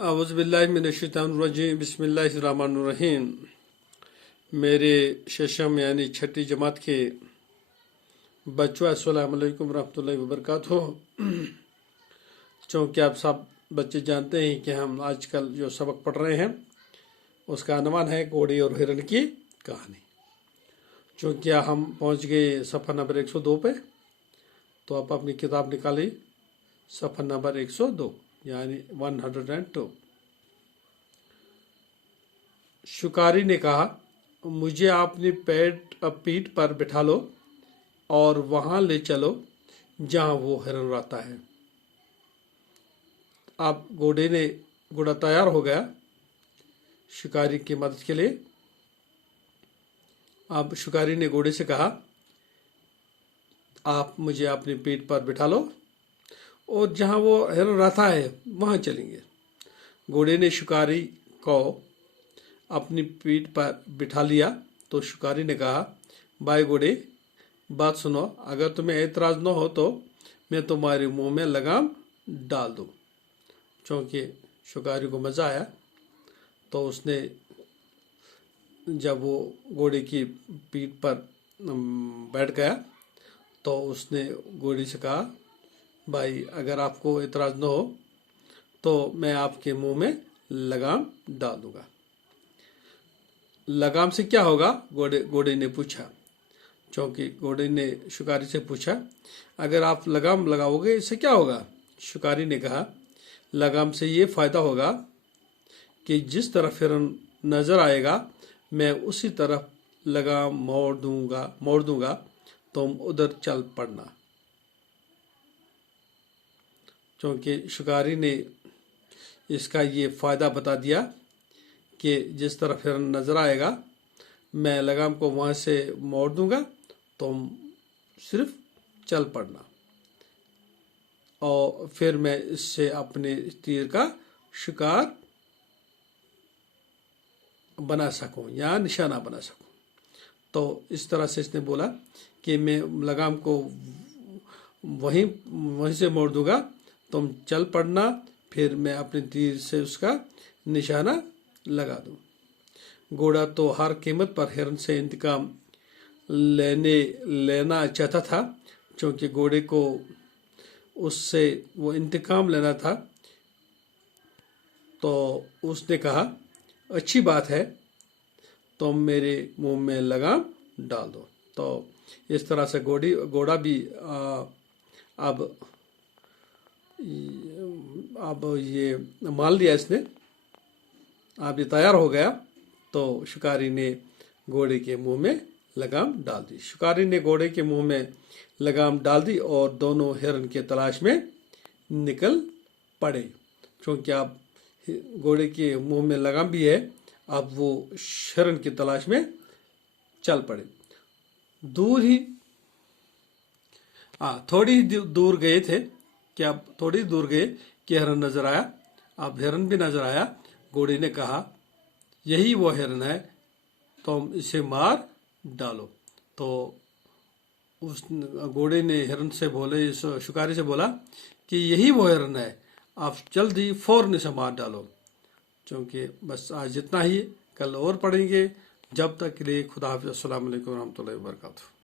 अऊज़ुबिल्लाहिमिनश्शैतानिर्रजीम बिस्मिल्लाहिर्रहमानिर्रहीम। मेरे शशम यानी छठी जमात के बच्चों अस्सलाम वालेकुम रहमतुल्लाहि व बरकातुहू। चूँकि आप सब बच्चे जानते हैं कि हम आजकल जो सबक पढ़ रहे हैं उसका अनवान है घोड़े और हिरन की कहानी। चूँकि हम पहुँच गए सफ़ा नंबर 102 पे, तो आप अपनी किताब निकाली सफ़ा नंबर 102 यानी 102। शिकारी ने कहा, मुझे अपनी पीठ पर बिठा लो और वहां ले चलो जहां वो हिरन रहता है। अब घोड़ा तैयार हो गया शिकारी की मदद के लिए। अब शिकारी ने घोड़े से कहा, आप मुझे अपनी पीठ पर बिठा लो और जहां वो हिरन रहता है वहां चलेंगे। घोड़े ने शिकारी को अपनी पीठ पर बिठा लिया तो शिकारी ने कहा, भाई घोड़े, बात सुनो, अगर तुम्हें एतराज न हो तो मैं तुम्हारे मुंह में लगाम डाल दूं। चूंकि शिकारी को मजा आया तो उसने जब वो घोड़े की पीठ पर बैठ गया तो उसने घोड़े से कहा, भाई अगर आपको एतराज न हो तो मैं आपके मुंह में लगाम डाल दूंगा। लगाम से क्या होगा? घोड़े ने पूछा। चूंकि घोड़े ने शिकारी से पूछा, अगर आप लगाम लगाओगे इससे क्या होगा? शिकारी ने कहा, लगाम से ये फायदा होगा कि जिस तरफ हिरन नजर आएगा मैं उसी तरफ लगाम मोड़ दूंगा, तुम उधर चल पड़ना। चूंकि शिकारी ने इसका ये फायदा बता दिया कि जिस तरफ हिरन नजर आएगा मैं लगाम को वहां से मोड़ दूंगा, तुम सिर्फ चल पड़ना और फिर मैं इससे अपने तीर का शिकार बना सकूं या निशाना बना सकूं। तो इस तरह से इसने बोला कि मैं लगाम को वहीं से मोड़ दूंगा, तुम चल पड़ना, फिर मैं अपने तीर से उसका निशाना लगा दूं। घोड़ा तो हर कीमत पर हिरन से इंतकाम लेना चाहता था। क्योंकि घोड़े को उससे वो इंतकाम लेना था, तो उसने कहा, अच्छी बात है, तुम मेरे मुंह में लगाम डाल दो। तो इस तरह से घोड़ा भी अब ये मान लिया इसने। अब ये तैयार हो गया तो शिकारी ने घोड़े के मुंह में लगाम डाल दी। शिकारी ने घोड़े के मुंह में लगाम डाल दी और दोनों हिरन के तलाश में निकल पड़े। क्योंकि अब घोड़े के मुंह में लगाम भी है, अब वो हिरन की तलाश में चल पड़े। थोड़ी दूर गए थे कि अब थोड़ी दूर गए कि हिरन नजर आया। अब हिरन भी नजर आया। घोड़े ने कहा, यही वो हिरन है, तुम इसे मार डालो। तो उस घोड़े ने शिकारी से बोला कि यही वो हिरन है, आप जल्दी फौरन इसे मार डालो। क्योंकि बस आज जितना ही, कल और पढ़ेंगे। जब तक के लिए खुदा हाफिज़। अस्सलाम वालेकुम रहमतुल्लाहि व बरकातुहू।